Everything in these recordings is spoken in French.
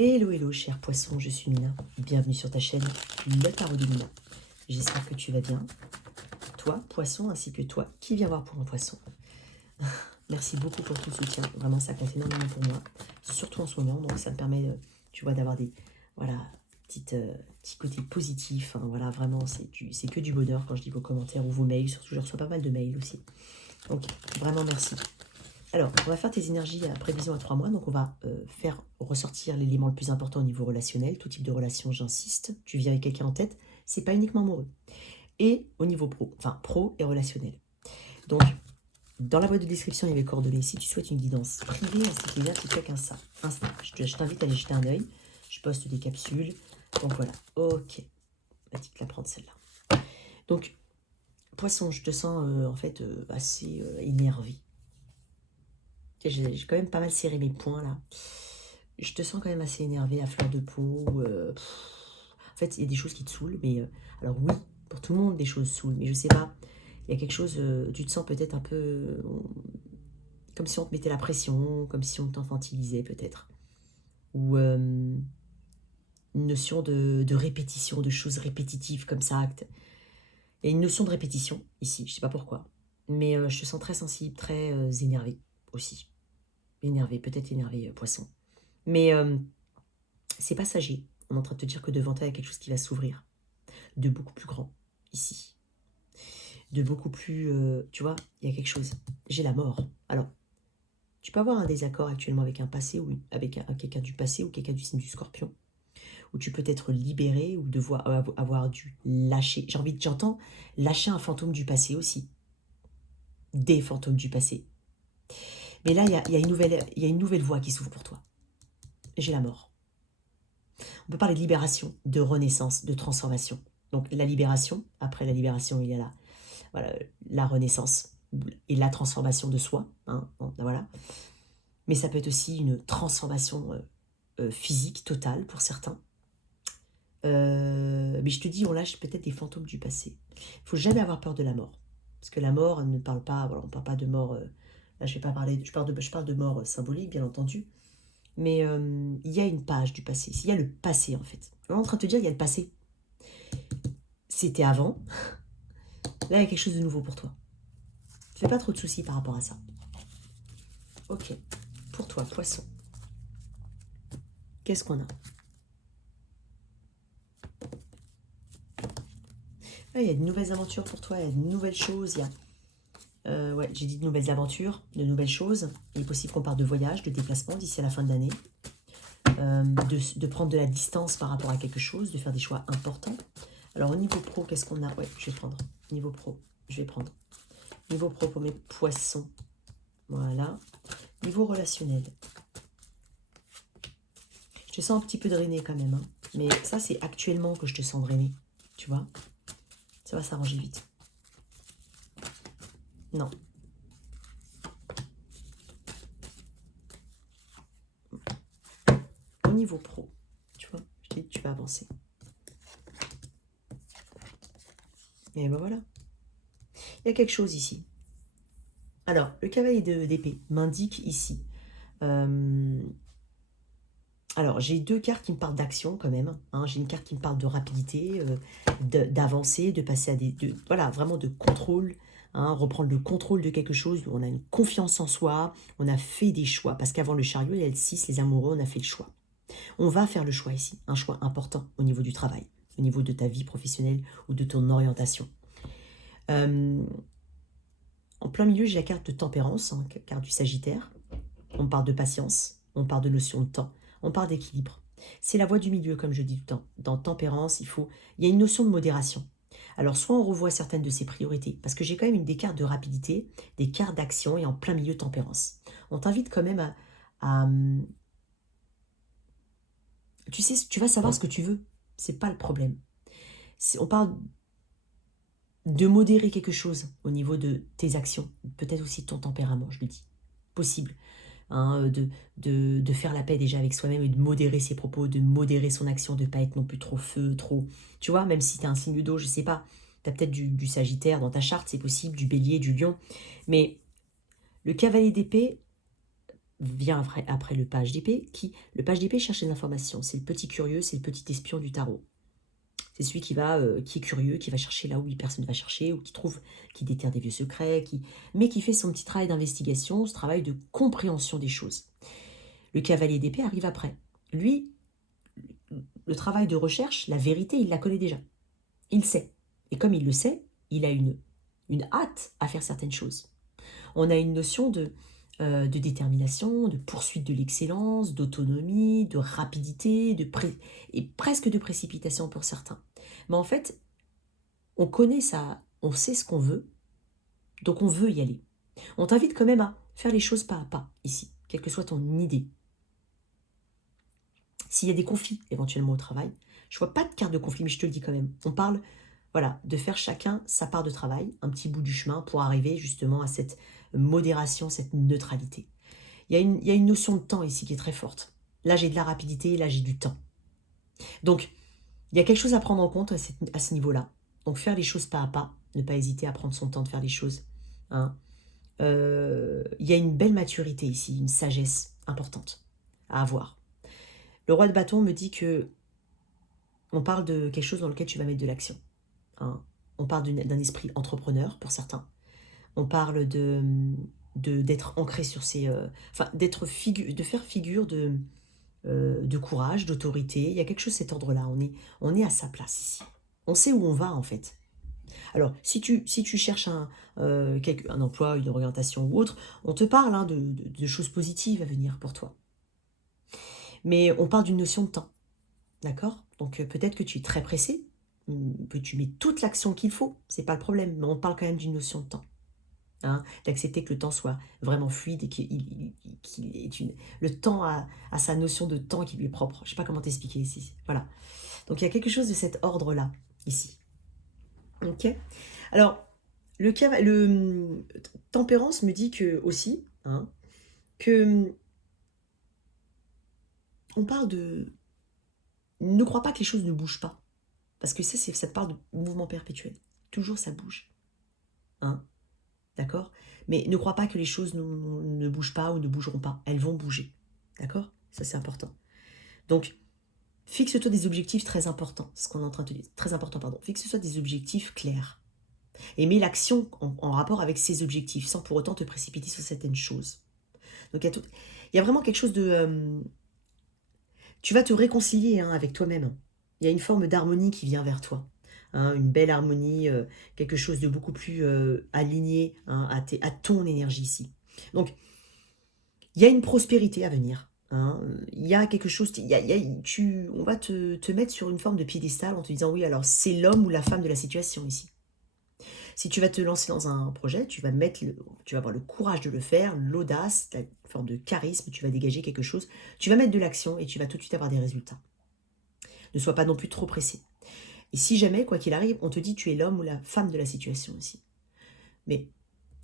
Hello, hello, cher poisson, je suis Mina. Bienvenue sur ta chaîne, le tarot de Mina. J'espère que tu vas bien. Toi, poisson, ainsi que toi, qui vient voir pour un poisson. Merci beaucoup pour tout le soutien. Vraiment, ça compte énormément pour moi. Surtout en ce moment, donc ça me permet, tu vois, d'avoir des, voilà, petits côtés positifs. Hein, voilà, vraiment, c'est que du bonheur quand je lis vos commentaires ou vos mails. Surtout, je reçois pas mal de mails aussi. Donc, vraiment, merci. Alors, on va faire tes énergies à prévision à 3 mois. Donc, on va faire ressortir l'élément le plus important au niveau relationnel. Tout type de relation, j'insiste. Tu vis avec quelqu'un en tête, c'est pas uniquement amoureux. Et au niveau pro, enfin pro et relationnel. Donc, dans la boîte de description, il y avait les coordonnées. Si tu souhaites une guidance privée, ainsi que les liens, tu check Insta. Je t'invite à aller jeter un œil. Je poste des capsules. Donc voilà. Ok. Vas-y, te la prendre celle-là. Donc, poisson, je te sens en fait assez énervé. J'ai quand même pas mal serré mes poings là. Je te sens quand même assez énervé, à fleur de peau. En fait, il y a des choses qui te saoulent. Mais alors oui, pour tout le monde, des choses saoulent. Mais je sais pas, il y a quelque chose, tu te sens peut-être un peu comme si on te mettait la pression, comme si on t'infantilisait peut-être. Ou une notion de répétition, de choses répétitives comme ça. Il y a une notion de répétition ici, je sais pas pourquoi. Mais je te sens très sensible, très énervé aussi. Énervé, peut-être énervé, poisson. Mais c'est passager. On est en train de te dire que devant toi, il y a quelque chose qui va s'ouvrir. De beaucoup plus grand, ici. De beaucoup plus... tu vois, il y a quelque chose. J'ai la mort. Alors, tu peux avoir un désaccord actuellement avec un passé, ou avec quelqu'un du passé, ou quelqu'un du signe du scorpion. Ou tu peux être libéré, ou avoir dû lâcher. J'entends lâcher un fantôme du passé aussi. Des fantômes du passé. Mais là, il y a une nouvelle voie qui s'ouvre pour toi. J'ai la mort. On peut parler de libération, de renaissance, de transformation. Donc la libération, après la libération, il y a la renaissance et la transformation de soi. Hein, voilà. Mais ça peut être aussi une transformation physique totale pour certains. Mais je te dis, on lâche peut-être des fantômes du passé. Il ne faut jamais avoir peur de la mort. Parce que la mort ne parle pas, voilà, on ne parle pas de mort... là, je vais pas parler, je parle de mort symbolique, bien entendu. Mais il y a une page du passé. Il y a le passé, en fait. On est en train de te dire, il y a le passé. C'était avant. Là, il y a quelque chose de nouveau pour toi. Ne fais pas trop de soucis par rapport à ça. Ok. Pour toi, poisson. Qu'est-ce qu'on a? Il y a de nouvelles aventures pour toi. Il y a de nouvelles choses. Il y a... ouais, j'ai dit de nouvelles aventures, de nouvelles choses. Il est possible qu'on parte de voyage, de déplacement d'ici à la fin de l'année. De prendre de la distance par rapport à quelque chose, de faire des choix importants. Alors, au niveau pro, qu'est-ce qu'on a? Ouais, je vais prendre. Niveau pro, je vais prendre. Niveau pro pour mes poissons. Voilà. Niveau relationnel. Je te sens un petit peu drainé quand même. Hein. Mais ça, c'est actuellement que je te sens drainé. Tu vois? Ça va s'arranger vite. Non. Au niveau pro, tu vois, je t'ai dit, tu vas avancer. Et ben voilà. Il y a quelque chose ici. Alors, le cavalier d'épée m'indique ici. Alors, j'ai deux cartes qui me parlent d'action quand même. Hein. J'ai une carte qui me parle de rapidité, d'avancer, de passer à des... voilà, vraiment de contrôle. Hein, reprendre le contrôle de quelque chose. On a une confiance en soi. On a fait des choix. Parce qu'avant le chariot, il y a le 6, les amoureux, on a fait le choix. On va faire le choix ici. Un choix important au niveau du travail. Au niveau de ta vie professionnelle ou de ton orientation. En plein milieu, j'ai la carte de tempérance, hein, carte du Sagittaire. On parle de patience. On parle de notion de temps. On parle d'équilibre. C'est la voie du milieu, comme je dis tout le temps. Dans tempérance, il y a une notion de modération. Alors, soit on revoit certaines de ses priorités, parce que j'ai quand même des cartes de rapidité, des cartes d'action et en plein milieu tempérance. On t'invite quand même à tu sais, tu vas savoir ce que tu veux. C'est pas le problème. On parle de modérer quelque chose au niveau de tes actions. Peut-être aussi de ton tempérament, je le dis. Possible. Hein, de faire la paix déjà avec soi-même et de modérer ses propos, de modérer son action, de ne pas être non plus trop feu, trop... Tu vois, même si tu as un signe d'eau, je sais pas, tu as peut-être du Sagittaire dans ta charte, c'est possible, du Bélier, du Lion. Mais le cavalier d'épée vient après le page d'épée. Le page d'épée cherche les informations. C'est le petit curieux, c'est le petit espion du tarot. C'est celui qui est curieux, qui va chercher là où personne ne va chercher, ou qui déterre des vieux secrets, mais qui fait son petit travail d'investigation, ce travail de compréhension des choses. Le cavalier d'épée arrive après. Lui, le travail de recherche, la vérité, il la connaît déjà. Il sait. Et comme il le sait, il a une hâte à faire certaines choses. On a une notion de détermination, de poursuite de l'excellence, d'autonomie, de rapidité, et presque de précipitation pour certains. Mais en fait, on connaît ça, on sait ce qu'on veut, donc on veut y aller. On t'invite quand même à faire les choses pas à pas, ici, quelle que soit ton idée. S'il y a des conflits éventuellement au travail, je vois pas de carte de conflit, mais je te le dis quand même. On parle, voilà, de faire chacun sa part de travail, un petit bout du chemin pour arriver justement à cette modération, cette neutralité. Il y a une notion de temps ici qui est très forte. Là, j'ai de la rapidité, là, j'ai du temps. Donc, il y a quelque chose à prendre en compte à ce niveau-là. Donc, faire les choses pas à pas, ne pas hésiter à prendre son temps de faire les choses. Hein. Il y a une belle maturité ici, une sagesse importante à avoir. Le roi de bâton me dit que on parle de quelque chose dans lequel tu vas mettre de l'action. Hein. On parle d'un esprit entrepreneur pour certains. On parle d'être ancré sur de faire figure de courage, d'autorité. Il y a quelque chose de cet ordre-là. On est à sa place ici. On sait où on va en fait. Alors, si tu cherches un emploi, une orientation ou autre, on te parle de choses positives à venir pour toi. Mais on parle d'une notion de temps. D'accord? Donc peut-être que tu es très pressé, que tu mets toute l'action qu'il faut, c'est pas le problème, mais on parle quand même d'une notion de temps. Hein, d'accepter que le temps soit vraiment fluide et le temps a sa notion de temps qui lui est propre. Je sais pas comment t'expliquer ici. Voilà. Donc il y a quelque chose de cet ordre-là, ici. Ok. Alors, le tempérance me dit que aussi, hein, que on parle de... Ne crois pas que les choses ne bougent pas. Parce que ça te parle de mouvement perpétuel. Toujours ça bouge. Hein, d'accord? Mais ne crois pas que les choses ne bougent pas ou ne bougeront pas. Elles vont bouger. D'accord? Ça, c'est important. Donc, fixe-toi des objectifs très importants. C'est ce qu'on est en train de te dire. Très important, pardon. Fixe-toi des objectifs clairs. Et mets l'action en rapport avec ces objectifs, sans pour autant te précipiter sur certaines choses. Donc, il y a vraiment quelque chose de... tu vas te réconcilier avec toi-même. Il y a une forme d'harmonie qui vient vers toi. Hein, une belle harmonie, quelque chose de beaucoup plus aligné à ton énergie ici. Donc, il y a une prospérité à venir. Hein, il y a quelque chose, on va te mettre sur une forme de piédestal en te disant oui, alors c'est l'homme ou la femme de la situation ici. Si tu vas te lancer dans un projet, tu vas avoir le courage de le faire, l'audace, la forme de charisme, tu vas dégager quelque chose, tu vas mettre de l'action et tu vas tout de suite avoir des résultats. Ne sois pas non plus trop pressé. Et si jamais, quoi qu'il arrive, on te dit tu es l'homme ou la femme de la situation ici. Mais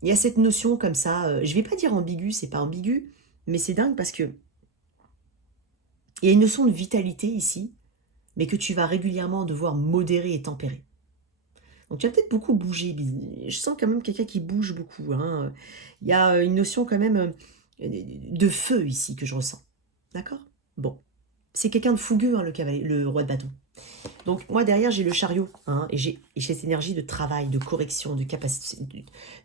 il y a cette notion comme ça, je vais pas dire ambigu, c'est pas ambigu, mais c'est dingue parce que il y a une notion de vitalité ici, mais que tu vas régulièrement devoir modérer et tempérer. Donc tu vas peut-être beaucoup bouger. Je sens quand même quelqu'un qui bouge beaucoup. Hein. Il y a une notion quand même de feu ici que je ressens. D'accord? Bon. C'est quelqu'un de fougueux, hein, le roi de bâton. Donc moi derrière j'ai le chariot. Hein, et j'ai cette énergie de travail, de correction, de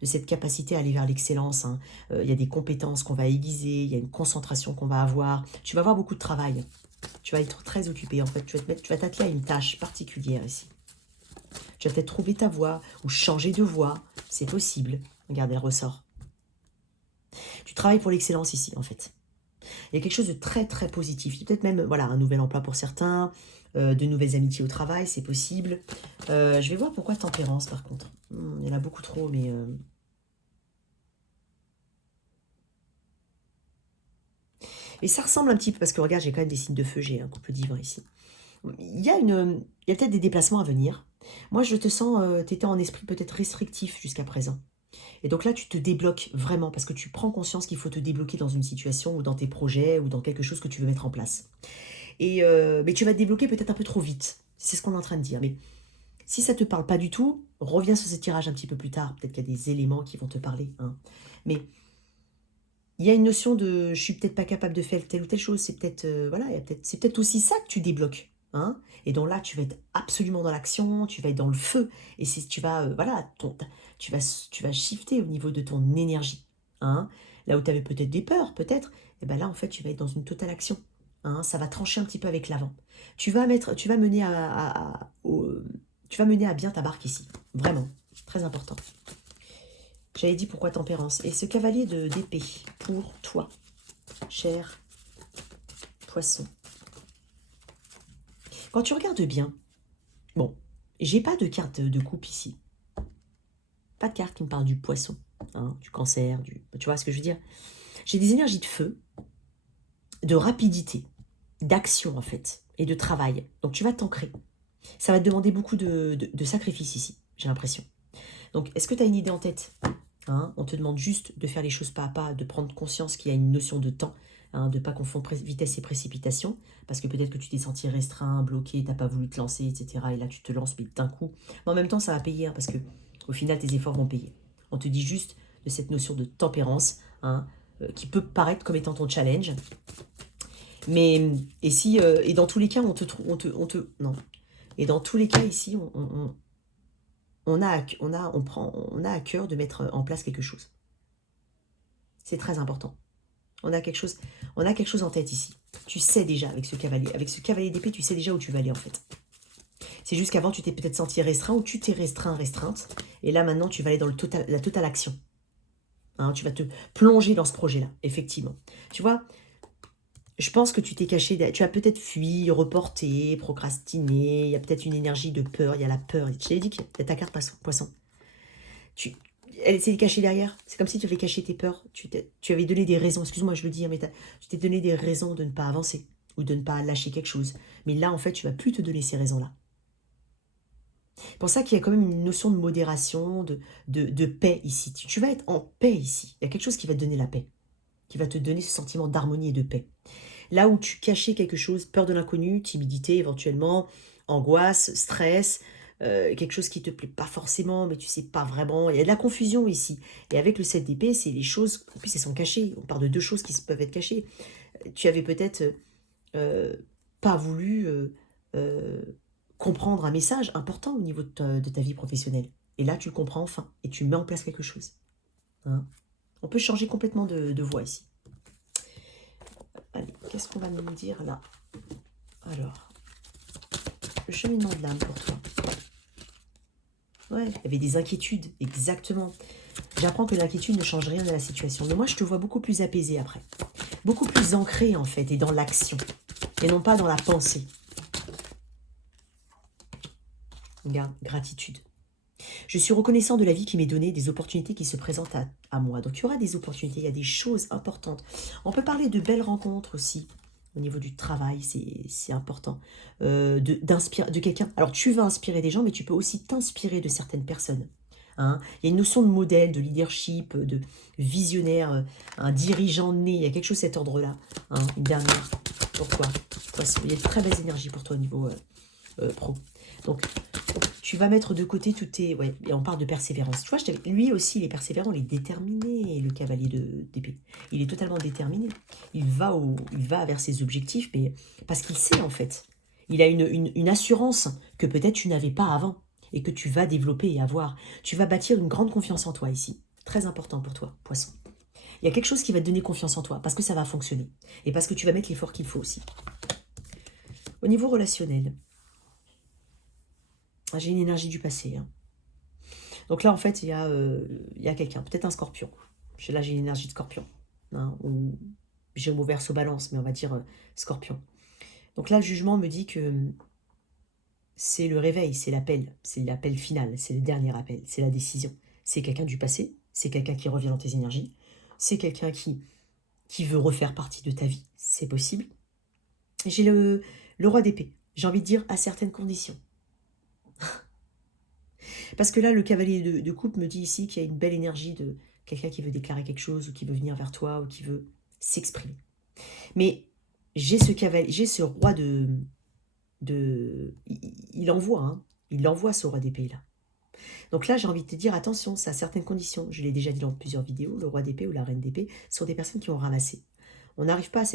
cette capacité à aller vers l'excellence. Hein. Il y a des compétences qu'on va aiguiser, il y a une concentration qu'on va avoir. Tu vas avoir beaucoup de travail. Tu vas être très occupé en fait. Tu vas t'atteler à une tâche particulière ici. Tu vas peut-être trouver ta voie ou changer de voie. C'est possible. Regardez le ressort. Tu travailles pour l'excellence ici, en fait. Il y a quelque chose de très, très positif. Peut-être même voilà, un nouvel emploi pour certains, de nouvelles amitiés au travail, c'est possible. Je vais voir pourquoi tempérance, par contre. Il y en a beaucoup trop, mais... Et ça ressemble un petit peu, parce que regarde, j'ai quand même des signes de feu, j'ai un couple divin ici. Il y a peut-être des déplacements à venir. Moi, je te sens, tu étais en esprit peut-être restrictif jusqu'à présent. Et donc là, tu te débloques vraiment parce que tu prends conscience qu'il faut te débloquer dans une situation ou dans tes projets ou dans quelque chose que tu veux mettre en place. Mais tu vas te débloquer peut-être un peu trop vite. C'est ce qu'on est en train de dire. Mais si ça ne te parle pas du tout, reviens sur ce tirage un petit peu plus tard. Peut-être qu'il y a des éléments qui vont te parler. Hein. Mais il y a une notion de je suis peut-être pas capable de faire telle ou telle chose, c'est peut-être voilà, c'est peut-être aussi ça que tu débloques, hein. Et donc là, tu vas être absolument dans l'action, tu vas être dans le feu, et si tu vas voilà, tu vas shifter au niveau de ton énergie, hein. Là où tu avais peut-être des peurs, peut-être, et ben là en fait, tu vas être dans une totale action, hein. Ça va trancher un petit peu avec l'avant. Tu vas mener tu vas mener à bien ta barque ici, vraiment, très important. J'avais dit pourquoi tempérance. Et ce cavalier d'épée, pour toi, cher poisson. Quand tu regardes bien, bon, j'ai pas de carte de coupe ici. Pas de carte qui me parle du poisson, hein, du cancer, tu vois ce que je veux dire. J'ai des énergies de feu, de rapidité, d'action en fait, et de travail. Donc tu vas t'ancrer. Ça va te demander beaucoup de sacrifices ici, j'ai l'impression. Donc est-ce que tu as une idée en tête, hein? On te demande juste de faire les choses pas à pas, de prendre conscience qu'il y a une notion de temps, hein, de ne pas confondre vitesse et précipitation, parce que peut-être que tu t'es senti restreint, bloqué, tu n'as pas voulu te lancer, etc. Et là, tu te lances, mais d'un coup. Mais en même temps, ça va payer, hein, parce que au final, tes efforts vont payer. On te dit juste de cette notion de tempérance, hein, qui peut paraître comme étant ton challenge. Mais, et dans tous les cas, non. Et dans tous les cas, ici, on a à cœur de mettre en place quelque chose. C'est très important. On a quelque chose en tête ici. Tu sais déjà avec ce cavalier. Avec ce cavalier d'épée, tu sais déjà où tu vas aller en fait. C'est juste qu'avant, tu t'es peut-être senti restreint ou tu t'es restreinte. Et là, maintenant, tu vas aller dans la totale action. Hein, tu vas te plonger dans ce projet-là, effectivement. Tu vois, je pense que tu t'es caché, tu as peut-être fui, reporté, procrastiné. Il y a peut-être une énergie de peur. Il y a la peur. Je t'ai dit qu'il y a ta carte poisson. Elle s'est cachée derrière. C'est comme si tu avais caché tes peurs. Tu avais donné des raisons. Excuse-moi, je le dis, hein, mais tu t'es donné des raisons de ne pas avancer ou de ne pas lâcher quelque chose. Mais là, en fait, tu vas plus te donner ces raisons-là. C'est pour ça qu'il y a quand même une notion de modération, de paix ici. Tu vas être en paix ici. Il y a quelque chose qui va te donner la paix, qui va te donner ce sentiment d'harmonie et de paix. Là où tu cachais quelque chose, peur de l'inconnu, timidité éventuellement, angoisse, stress, quelque chose qui te plaît pas forcément, mais tu sais pas vraiment. Il y a de la confusion ici. Et avec le 7 d'épée, c'est les choses, en plus elles sont cachées. On parle de deux choses qui peuvent être cachées. Tu avais peut-être euh, pas voulu comprendre un message important au niveau de ta vie professionnelle. Et là, tu le comprends enfin et tu mets en place quelque chose. Hein. On peut changer complètement de voie ici. Allez, qu'est-ce qu'on va nous dire là? Alors, le cheminement de l'âme pour toi. Ouais, il y avait des inquiétudes, exactement. J'apprends que l'inquiétude ne change rien à la situation. Mais moi, je te vois beaucoup plus apaisé après. Beaucoup plus ancré, en fait, et dans l'action. Et non pas dans la pensée. Regarde, gratitude. Je suis reconnaissant de la vie qui m'est donnée, des opportunités qui se présentent à moi. Donc, il y aura des opportunités, il y a des choses importantes. On peut parler de belles rencontres aussi. Au niveau du travail, c'est important. De quelqu'un. Alors, tu vas inspirer des gens, mais tu peux aussi t'inspirer de certaines personnes. Hein. Il y a une notion de modèle, de leadership, de visionnaire, un dirigeant né. Il y a quelque chose de cet ordre-là. Hein. Une dernière pour toi. Il y a de très belles énergies pour toi au niveau pro. Donc, tu vas mettre de côté tout tes... Ouais, et on parle de persévérance. Tu vois, lui aussi, il est persévérant, il est déterminé, le cavalier d'épée. Il est totalement déterminé. Il va vers ses objectifs, mais parce qu'il sait, en fait. Il a une assurance que peut-être tu n'avais pas avant et que tu vas développer et avoir. Tu vas bâtir une grande confiance en toi ici. Très important pour toi, poisson. Il y a quelque chose qui va te donner confiance en toi parce que ça va fonctionner et parce que tu vas mettre l'effort qu'il faut aussi. Au niveau relationnel, j'ai une énergie du passé. Hein. Donc là, en fait, il y a quelqu'un, peut-être un scorpion. Là, j'ai une énergie de scorpion. Hein, ou j'ai mot verso balance, mais on va dire scorpion. Donc là, le jugement me dit que c'est le réveil, c'est l'appel final, c'est le dernier appel, c'est la décision. C'est quelqu'un du passé, c'est quelqu'un qui revient dans tes énergies, c'est quelqu'un qui veut refaire partie de ta vie, c'est possible. J'ai le roi d'épée, j'ai envie de dire à certaines conditions. Parce que là, le cavalier de coupe me dit ici qu'il y a une belle énergie de quelqu'un qui veut déclarer quelque chose ou qui veut venir vers toi ou qui veut s'exprimer. Mais j'ai ce roi il envoie, hein. Il envoie ce roi d'épée là. Donc là, j'ai envie de te dire, attention, ça a certaines conditions. Je l'ai déjà dit dans plusieurs vidéos, le roi d'épée ou la reine d'épée sont des personnes qui ont ramassé. On n'arrive pas à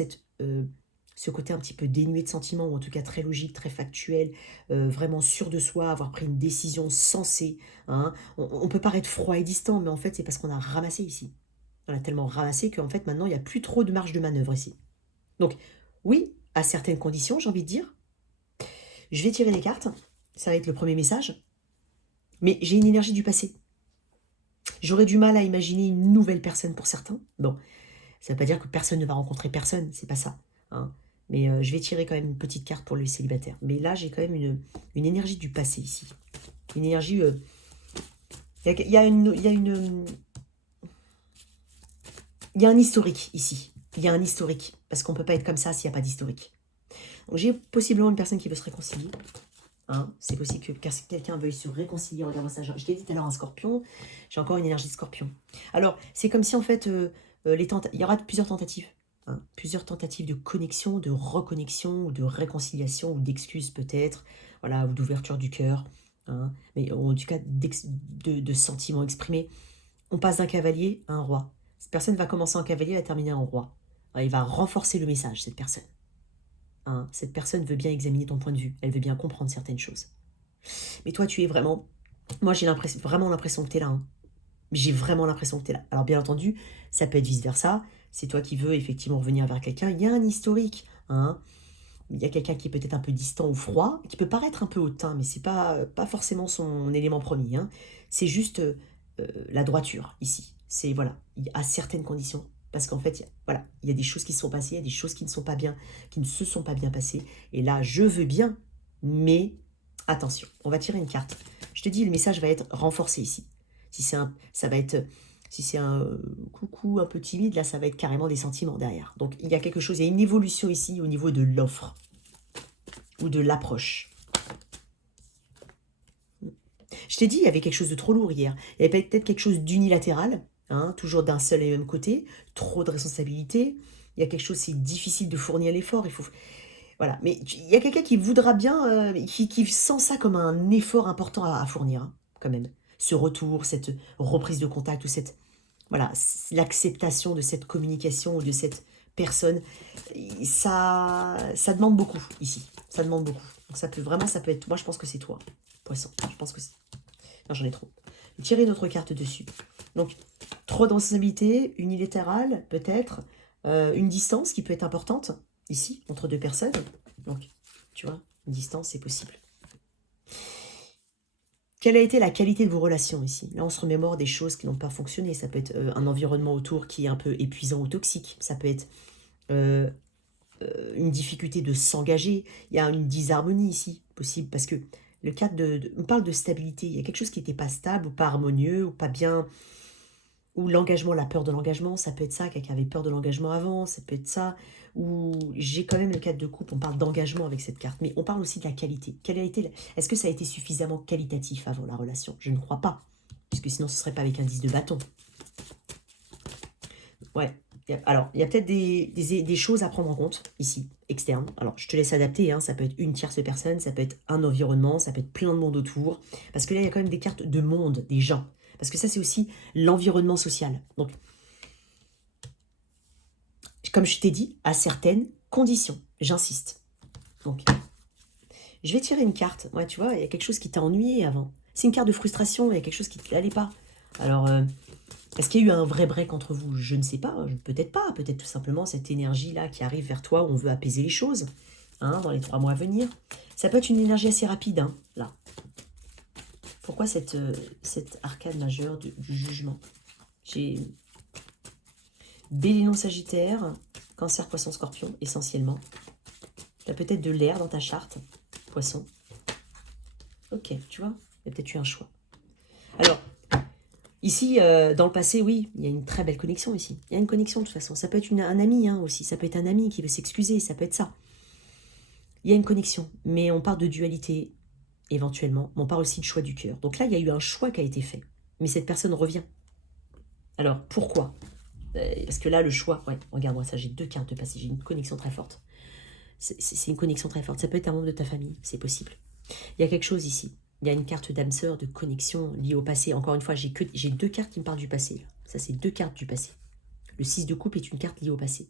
ce côté un petit peu dénué de sentiments, ou en tout cas très logique, très factuel, vraiment sûr de soi, avoir pris une décision sensée. Hein. On peut paraître froid et distant, mais en fait, c'est parce qu'on a ramassé ici. On a tellement ramassé qu'en fait, maintenant, il n'y a plus trop de marge de manœuvre ici. Donc, oui, à certaines conditions, j'ai envie de dire. Je vais tirer les cartes. Ça va être le premier message. Mais j'ai une énergie du passé. J'aurais du mal à imaginer une nouvelle personne pour certains. Bon, ça ne veut pas dire que personne ne va rencontrer personne, c'est pas ça. Hein. Mais je vais tirer quand même une petite carte pour le célibataire. Mais là, j'ai quand même une énergie du passé ici. Une énergie... Il y a un historique ici. Il y a un historique. Parce qu'on ne peut pas être comme ça s'il n'y a pas d'historique. Donc j'ai possiblement une personne qui veut se réconcilier. Hein, c'est possible que quelqu'un veuille se réconcilier. Regarde ça. Je t'ai dit tout à l'heure un scorpion. J'ai encore une énergie de scorpion. Alors, c'est comme si en fait, il y aura plusieurs tentatives. Hein, plusieurs tentatives de connexion, de reconnexion, ou de réconciliation, ou d'excuses peut-être. Voilà, ou d'ouverture du cœur. Hein, mais en tout cas, de sentiments exprimés. On passe d'un cavalier à un roi. Cette personne va commencer en cavalier et va terminer en roi. Alors, il va renforcer le message, cette personne. Hein, cette personne veut bien examiner ton point de vue. Elle veut bien comprendre certaines choses. Mais toi, tu es vraiment... Moi, j'ai vraiment l'impression que tu es là. Hein. J'ai vraiment l'impression que tu es là. Alors, bien entendu, ça peut être vice-versa. C'est toi qui veux effectivement revenir vers quelqu'un. Il y a un historique. Hein. Il y a quelqu'un qui est peut-être un peu distant ou froid, qui peut paraître un peu hautain, mais ce n'est pas forcément son élément premier. Hein. C'est juste la droiture, ici. C'est, voilà, à certaines conditions. Parce qu'en fait, voilà, il y a des choses qui se sont passées, il y a des choses qui ne sont pas bien, qui ne se sont pas bien passées. Et là, je veux bien, mais attention, on va tirer une carte. Je te dis, le message va être renforcé ici. Si c'est un coucou un peu timide, là, ça va être carrément des sentiments derrière. Donc, il y a quelque chose, il y a une évolution ici au niveau de l'offre ou de l'approche. Je t'ai dit, il y avait quelque chose de trop lourd hier. Il y avait peut-être quelque chose d'unilatéral, hein, toujours d'un seul et même côté, trop de responsabilités. Il y a quelque chose, c'est difficile de fournir l'effort. Il faut... Voilà. Mais il y a quelqu'un qui voudra bien, qui sent ça comme un effort important à fournir, hein, quand même. Ce retour, cette reprise de contact ou cette... Voilà, l'acceptation de cette communication ou de cette personne, ça demande beaucoup ici. Ça demande beaucoup. Donc ça peut être... Moi, je pense que c'est toi, poisson. Je pense que c'est... Non, j'en ai trop. Tirer notre carte dessus. Donc, trop de responsabilité, unilatérale, peut-être. Une distance qui peut être importante, ici, entre deux personnes. Donc, tu vois, une distance, c'est possible. Quelle a été la qualité de vos relations ici? Là, on se remémore des choses qui n'ont pas fonctionné. Ça peut être un environnement autour qui est un peu épuisant ou toxique. Ça peut être une difficulté de s'engager. Il y a une disharmonie ici, possible, parce que le cadre on parle de stabilité. Il y a quelque chose qui n'était pas stable, ou pas harmonieux, ou pas bien... Ou l'engagement, la peur de l'engagement, ça peut être ça. Quelqu'un avait peur de l'engagement avant, ça peut être ça. Ou j'ai quand même le cadre de couple, on parle d'engagement avec cette carte. Mais on parle aussi de la qualité. Est-ce que ça a été suffisamment qualitatif avant la relation? Je ne crois pas. Puisque sinon, ce ne serait pas avec un 10 de bâton. Ouais. Alors, il y a peut-être des choses à prendre en compte, ici, externes. Alors, je te laisse adapter, hein. Ça peut être une tierce personne, ça peut être un environnement, ça peut être plein de monde autour. Parce que là, il y a quand même des cartes de monde, des gens. Parce que ça, c'est aussi l'environnement social. Donc, comme je t'ai dit, à certaines conditions. J'insiste. Donc, je vais tirer une carte. Ouais, tu vois, il y a quelque chose qui t'a ennuyé avant. C'est une carte de frustration, il y a quelque chose qui ne t'allait pas. Alors, est-ce qu'il y a eu un vrai break entre vous? Je ne sais pas, peut-être pas. Peut-être tout simplement cette énergie-là qui arrive vers toi où on veut apaiser les choses, hein, dans les 3 mois à venir. Ça peut être une énergie assez rapide, hein, là. Pourquoi cette arcade majeure du jugement? J'ai Bélier non Sagittaire, Cancer, Poisson, Scorpion, essentiellement. Tu as peut-être de l'air dans ta charte, Poisson. Ok, tu vois, il y a peut-être eu un choix. Alors, ici, dans le passé, oui, il y a une très belle connexion ici. Il y a une connexion de toute façon. Ça peut être un ami, hein, aussi. Ça peut être un ami qui veut s'excuser, ça peut être ça. Il y a une connexion, mais on parle de dualité, éventuellement. Mais on parle aussi de choix du cœur. Donc là, il y a eu un choix qui a été fait. Mais cette personne revient. Alors, pourquoi? Parce que là, le choix... Ouais, regarde-moi ça, j'ai 2 cartes de passé. J'ai une connexion très forte. C'est une connexion très forte. Ça peut être un membre de ta famille, c'est possible. Il y a quelque chose ici. Il y a une carte d'âme sœur, de connexion liée au passé. Encore une fois, j'ai 2 cartes qui me parlent du passé. Là. Ça, c'est 2 cartes du passé. Le 6 de coupe est une carte liée au passé.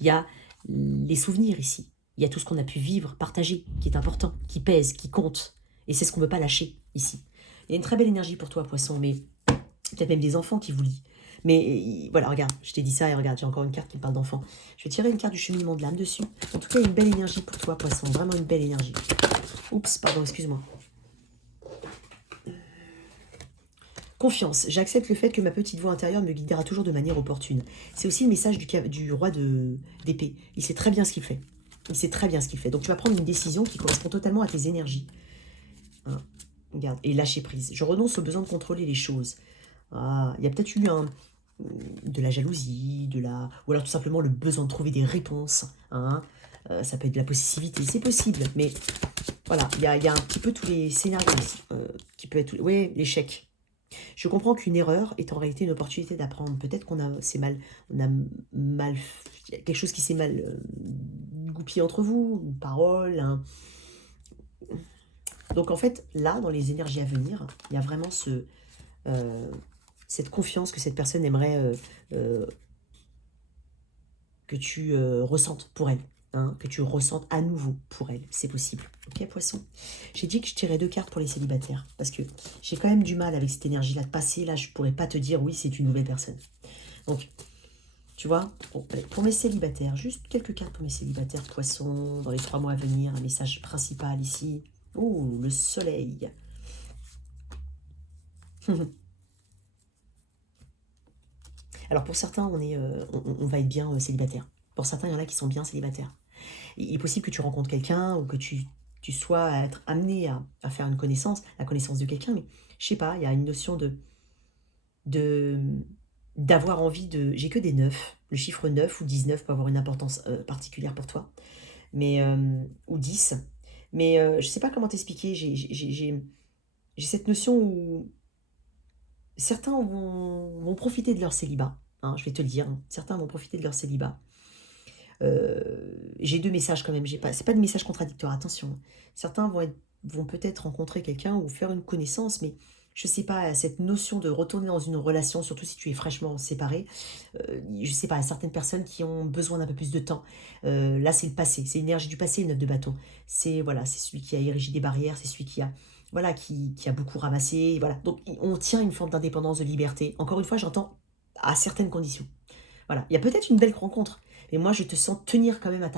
Il y a les souvenirs ici. Il y a tout ce qu'on a pu vivre, partager, qui est important, qui pèse, qui compte. Et c'est ce qu'on ne veut pas lâcher ici. Il y a une très belle énergie pour toi, poisson, mais peut-être même des enfants qui vous lient. Mais voilà, regarde, je t'ai dit ça et regarde, j'ai encore une carte qui me parle d'enfant. Je vais tirer une carte du cheminement de l'âme dessus. En tout cas, il y a une belle énergie pour toi, poisson. Vraiment une belle énergie. Oups, pardon, excuse-moi. Confiance. J'accepte le fait que ma petite voix intérieure me guidera toujours de manière opportune. C'est aussi le message du roi d'épée. Il sait très bien ce qu'il fait. Il sait très bien ce qu'il fait. Donc tu vas prendre une décision qui correspond totalement à tes énergies. Hein, regarde. Et lâcher prise. Je renonce au besoin de contrôler les choses. Ah, il y a peut-être eu de la jalousie, ou alors tout simplement le besoin de trouver des réponses. Hein. Ça peut être de la possessivité, c'est possible. Mais voilà, il y a un petit peu tous les scénarios ici. Qui peut être... Oui, l'échec. Je comprends qu'une erreur est en réalité une opportunité d'apprendre. Peut-être qu'on a quelque chose qui s'est mal goupillé entre vous, une parole. Donc en fait, là, dans les énergies à venir, il y a vraiment cette confiance que cette personne aimerait que tu ressentes pour elle. Hein, que tu ressentes à nouveau pour elle, c'est possible. Ok, poisson. J'ai dit que je tirais 2 cartes pour les célibataires, parce que j'ai quand même du mal avec cette énergie-là de passer. Là, je pourrais pas te dire, oui, c'est une nouvelle personne. Donc, tu vois, pour mes célibataires, juste quelques cartes pour mes célibataires, poisson, dans les 3 mois à venir, un message principal ici. Oh, le soleil. Alors, pour certains, on va être bien célibataire. Pour certains, il y en a qui sont bien célibataires. Il est possible que tu rencontres quelqu'un ou que tu sois à être amené à faire une connaissance, la connaissance de quelqu'un, mais je sais pas, il y a une notion d'avoir envie de... J'ai que des 9, le chiffre 9 ou 19 peut avoir une importance particulière pour toi, mais ou 10, mais je sais pas comment t'expliquer, j'ai cette notion où certains vont profiter de leur célibat, hein, je vais te le dire, hein, certains vont profiter de leur célibat. J'ai 2 messages quand même, c'est pas de messages contradictoires, attention. Certains vont peut-être rencontrer quelqu'un ou faire une connaissance, mais je sais pas, cette notion de retourner dans une relation, surtout si tu es fraîchement séparé, je sais pas, certaines personnes qui ont besoin d'un peu plus de temps. Là, c'est le passé, c'est l'énergie du passé, le 9 de bâton. C'est voilà, c'est celui qui a érigé des barrières, c'est celui qui a voilà, qui a beaucoup ramassé, voilà. Donc on tient une forme d'indépendance, de liberté. Encore une fois, j'entends à certaines conditions. Voilà, il y a peut-être une belle rencontre. Et moi, je te sens tenir quand même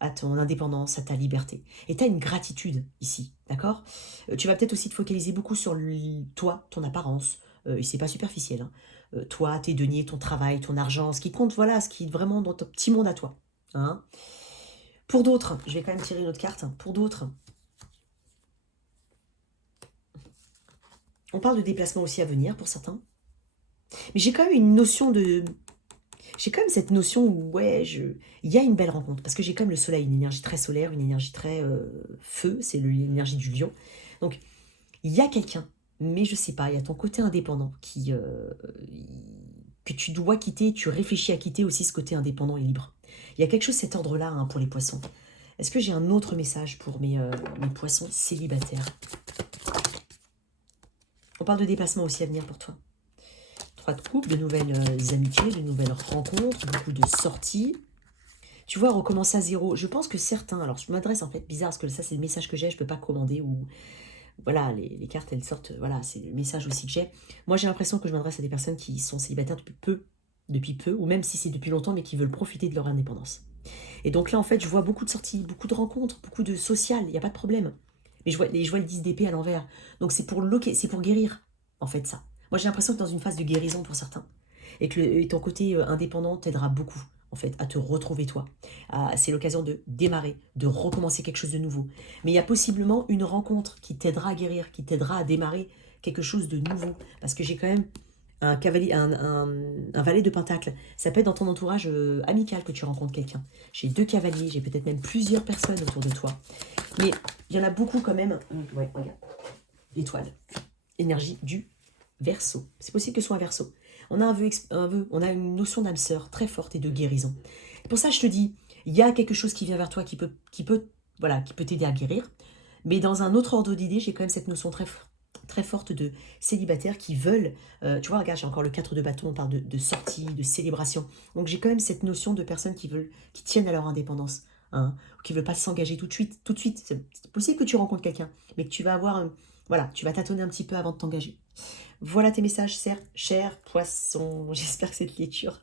à ton indépendance, à ta liberté. Et tu as une gratitude ici, d'accord? Tu vas peut-être aussi te focaliser beaucoup sur toi, ton apparence. Et c'est pas superficiel. Hein. Toi, tes deniers, ton travail, ton argent, ce qui compte, voilà, ce qui est vraiment dans ton petit monde à toi. Hein. Pour d'autres, je vais quand même tirer une autre carte. Pour d'autres, on parle de déplacement aussi à venir pour certains. Mais j'ai quand même une notion de... J'ai quand même cette notion où, ouais, il y a une belle rencontre. Parce que j'ai quand même le soleil, une énergie très solaire, une énergie très feu. C'est l'énergie du lion. Donc, il y a quelqu'un, mais je sais pas, il y a ton côté indépendant que tu dois quitter. Tu réfléchis à quitter aussi ce côté indépendant et libre. Il y a quelque chose de cet ordre-là hein, pour les poissons. Est-ce que j'ai un autre message pour mes poissons célibataires? On parle de déplacement aussi à venir pour toi. 3 de couple, de nouvelles amitiés, de nouvelles rencontres, beaucoup de sorties. Tu vois, recommencer à zéro. Je pense que certains, alors je m'adresse en fait, bizarre, parce que ça c'est le message que j'ai, je ne peux pas commander, ou voilà, les cartes elles sortent, voilà, c'est le message aussi que j'ai. Moi j'ai l'impression que je m'adresse à des personnes qui sont célibataires depuis peu, ou même si c'est depuis longtemps, mais qui veulent profiter de leur indépendance. Et donc là en fait, je vois beaucoup de sorties, beaucoup de rencontres, beaucoup de social, il n'y a pas de problème. Mais je vois le 10 d'épée à l'envers. Donc c'est pour guérir, en fait, ça. Moi, j'ai l'impression que dans une phase de guérison pour certains. Et que ton côté indépendant t'aidera beaucoup, en fait, à te retrouver toi. C'est l'occasion de démarrer, de recommencer quelque chose de nouveau. Mais il y a possiblement une rencontre qui t'aidera à guérir, qui t'aidera à démarrer quelque chose de nouveau. Parce que j'ai quand même un cavalier, un valet de pentacle. Ça peut être dans ton entourage amical que tu rencontres quelqu'un. J'ai 2 cavaliers, j'ai peut-être même plusieurs personnes autour de toi. Mais il y en a beaucoup quand même. Ouais, regarde. L'étoile. Énergie du Verseau. C'est possible que ce soit un Verseau. On a un vœu, on a une notion d'âme sœur très forte et de guérison. Pour ça, je te dis, il y a quelque chose qui vient vers toi qui peut t'aider à guérir. Mais dans un autre ordre d'idée, j'ai quand même cette notion très forte de célibataires qui veulent, tu vois, regarde, j'ai encore le 4 de bâton, on parle de sortie, de célébration. Donc j'ai quand même cette notion de personnes qui veulent, qui tiennent à leur indépendance, hein, qui ne veulent pas s'engager tout de suite. Tout de suite, c'est possible que tu rencontres quelqu'un, mais que tu vas avoir, voilà, tu vas tâtonner un petit peu avant de t'engager. Voilà tes messages, cher poisson. J'espère que cette lecture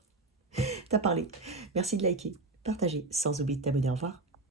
t'a parlé. Merci de liker, partager, sans oublier de t'abonner. Au revoir.